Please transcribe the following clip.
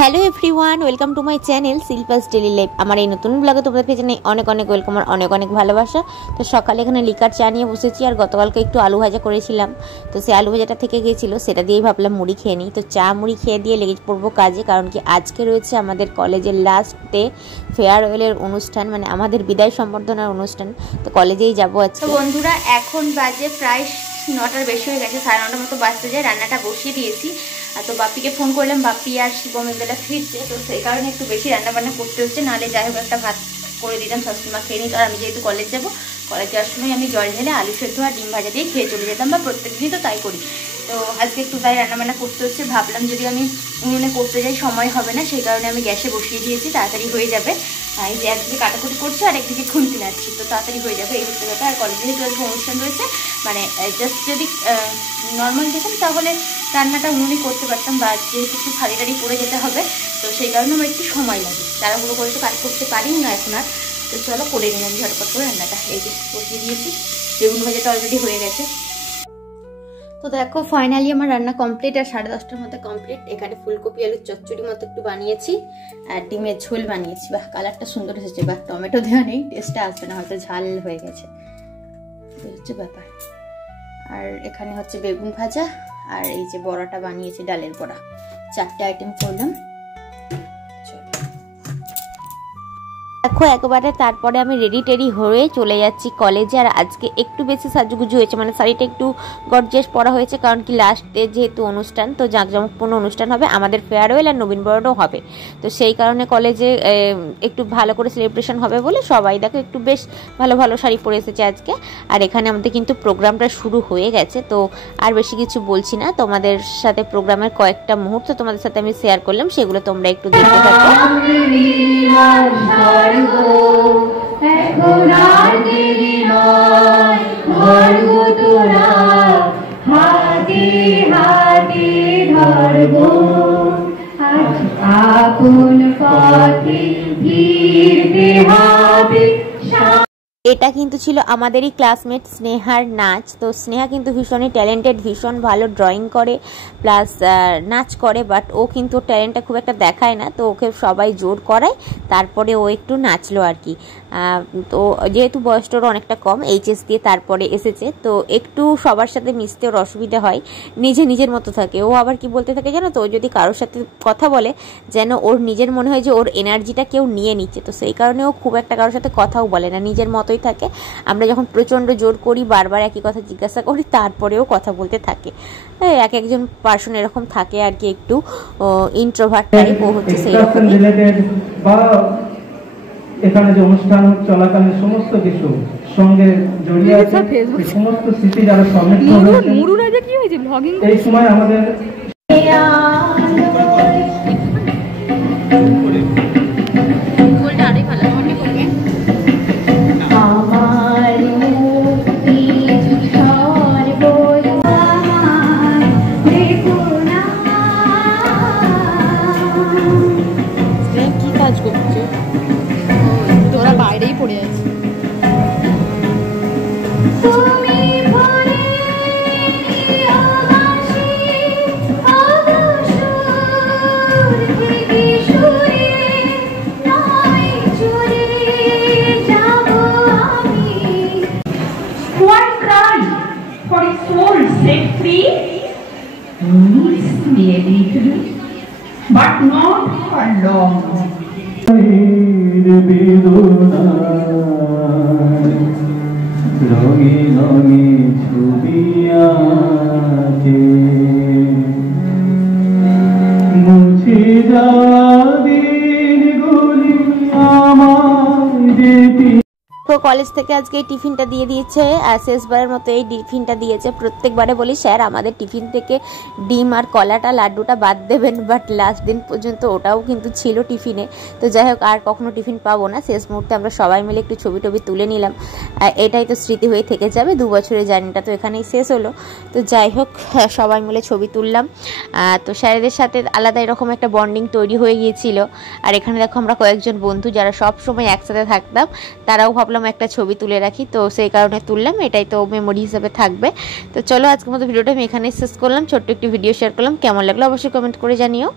Hello everyone, welcome to my channel Shilpa's daily life. আমার এই নতুন ব্লগে তোমাদেরকে জানাই অনেক অনেক ওয়েলকাম আর অনেক অনেক ভালোবাসা। তো সকালে এখানে লিকার চা নিয়ে বসেছি, আর গতকালকে একটু আলু ভাজা করেছিলাম, তো সেই আলু ভাজাটা থেকে গিয়েছিল, সেটা দিয়েই ভাবলাম মুড়ি খেয়ে নিই। তো চা মুড়ি খেয়ে দিয়ে লেগে পড়বো কাজে, কারণ কি আজকে রয়েছে আমাদের কলেজের লাস্ট ডে, ফেয়ারওয়েলের অনুষ্ঠান, মানে আমাদের বিদায় সম্বর্ধনার অনুষ্ঠান। তো কলেজেই যাবো আজকে। তো বন্ধুরা, এখন বাজে প্রায় 9টার বেশি হয়ে গেছে, 9:30 মতো বাজতে যায়। রান্নাটা বসিয়ে দিয়েছি। তো বাপিকে ফোন করলাম, বাপি আর শিবম এবেলা ফিরছে, তো সেই কারণে একটু বেশি রান্নাবান্না করতে হচ্ছে, নাহলে যাই হোক একটা ভাত করে দিতাম, সবসময় খেয়ে নিত। আর আমি যেহেতু কলেজ যাবো, কলেজ যাওয়ার সময় আমি জল ঢেলে আলু সেদ্ধ আর ডিম ভাজা দিয়ে খেয়ে চলে যেতাম, বা প্রত্যেকদিনই তো তাই করি। তো আজকে একটু তাই রান্নাবান্না করতে হচ্ছে। ভাবলাম যদি আমি উনুনে করতে যাই সময় হবে না, সেই কারণে আমি গ্যাসে বসিয়ে দিয়েছি, তাড়াতাড়ি হয়ে যাবে। এই যে একদিকে কাটাকুটি করছি আর একদিকে খুন্তি নাচ্ছি, তো তাড়াতাড়ি হয়ে যাবে, এই হচ্ছে ব্যাপার। আর কলেজে যেহেতু অনুষ্ঠান রয়েছে, মানে জাস্ট যদি নর্মাল যেতাম তাহলে রান্নাটা উনুনে করতে পারতাম, বা যেহেতু একটু থালি টাড়ি পড়ে যেতে হবে, তো সেই কারণে আমার একটু সময় লাগে। তাড়াহুড়ো করে তো কাজ করতে পারি না এখন আর। তো চলো করে নিলাম ঝটপট করে রান্নাটা। এই যে বসিয়ে দিয়েছি, বেগুন ভাজাটা অলরেডি হয়ে গেছে। তো দেখো ফাইনালি আমার রান্না কমপ্লিট, আর 10:30টার মধ্যে কমপ্লিট। এখানে ফুলকপি আলুর চচ্চড়ি মতো একটু বানিয়েছি, আর ডিমের ঝোল বানিয়েছি। বাহ, কালারটা সুন্দর এসেছে। বাহ, টমেটো দেওয়া নেই, টেস্টটা আসবে না, হয়তো ঝাল হয়ে গেছে, এই হচ্ছে ব্যাপার। আর এখানে হচ্ছে বেগুন ভাজা, আর এই যে বড়াটা বানিয়েছি, ডালের বড়া। 4টে আইটেম করলাম। দেখো একবারে তারপরে আমি রেডি টেডি হয়ে চলে যাচ্ছি কলেজে। আর আজকে একটু বেশি সাজুগুজু হয়েছে, মানে শাড়িটা একটু গর্জিয়াস পরা হয়েছে, কারণ কি লাস্ট ডে যেহেতু অনুষ্ঠান, তো জাঁকজমকপূর্ণ অনুষ্ঠান হবে, আমাদের ফেয়ারওয়েল আর নবীনবরণও হবে। তো সেই কারণে কলেজে একটু ভালো করে সেলিব্রেশন হবে বলে সবাই দেখো একটু বেশ ভালো ভালো শাড়ি পরে এসেছে আজকে। আর এখানে আমাদের কিন্তু প্রোগ্রামটা শুরু হয়ে গেছে, তো আর বেশি কিছু বলছি না, তোমাদের সাথে প্রোগ্রামের কয়েকটা মুহূর্ত তোমাদের সাথে আমি শেয়ার করলাম, সেগুলো তোমরা একটু দেখতে থাকো। এখন আর দেরি নয়, ধরবো তোরা হাতে হাতে, ধরবো আজ আপন পথে ফিরতে হবে। এটা কিন্তু ছিল আমাদেরই ক্লাসমেট স্নেহার নাচ। তো স্নেহা কিন্তু ভীষণই ট্যালেন্টেড, ভীষণ ভালো ড্রয়িং করে, প্লাস নাচ করে, বাট ও কিন্তু ট্যালেন্টটা খুব একটা দেখায় না, তো ওকে সবাই জোর করায়, তারপরে ও একটু নাচলো আর কি। তো যেহেতু বয়সটার অনেকটা কম, এইচএস দিয়ে তারপরে এসেছে, তো একটু সবার সাথে মিশতে ওর অসুবিধা হয়, নিজের মতো থাকে। ও আবার কি বলতে থাকে জানো তো, ও যদি কারোর সাথে কথা বলে, যেন ওর নিজের মনে হয় যে ওর এনার্জিটা কেউ নিয়ে নিচ্ছে, তো সেই কারণে ও খুব একটা কারোর সাথে কথাও বলে না, নিজের মতোই থাকে। আমরা যখন প্রচন্ড জোর করি, বারবার একই কথা জিজ্ঞাসা করি, তারপরেও কথা বলতে থাকে। এক একজন পার্সন এরকম থাকে আর কি, একটু ইন্ট্রোভার্ট টাইপ, ও হচ্ছে সেই রকম। এখানে যে অনুষ্ঠান চলাকালীন সমস্ত কিছু সঙ্গে জড়িয়ে আছে, সমস্ত স্মৃতি যারা সমৃদ্ধ হয়েছে, এই সময় আমাদের but not for long. রঙে রঙে ছবি আঁকে মুছে যাওয়া দিনগুলি আমার যেতে। তো কলেজ থেকে আজকে এই টিফিনটা দিয়ে দিয়েছে, আর শেষবারের মতো এই টিফিনটা দিয়েছে। প্রত্যেকবারে বলি স্যার আমাদের টিফিন থেকে ডিম আর কলাটা লাড্ডুটা বাদ দেবেন, বাট লাস্ট দিন পর্যন্ত ওটাও কিন্তু ছিল টিফিনে। তো যাই হোক, আর কখনো টিফিন পাবো না। শেষ মুহূর্তে আমরা সবাই মিলে একটু ছবি টবি তুলে নিলাম, এটাই তো স্মৃতি হয়ে থেকে যাবে। 2 বছরের জার্নিটা তো এখানেই শেষ হলো। তো যাই হোক, সবাই মিলে ছবি তুললাম। তো স্যারেদের সাথে আলাদা এরকম একটা বন্ডিং তৈরি হয়ে গিয়েছিল। আর এখানে দেখো আমরা কয়েকজন বন্ধু যারা সব সময় একসাথে থাকতাম, তারাও ভাবলাম একটা ছবি তুলে রাখি, তো সেই কারণে তুললাম। এটাই তো মেমোরি হিসেবে থাকবে। তো চলো আজকের মতো ভিডিওটা আমি এখানেই শেষ করলাম। ছোট্ট একটি ভিডিও শেয়ার করলাম, কেমন লাগলো অবশ্যই কমেন্ট করে জানিও।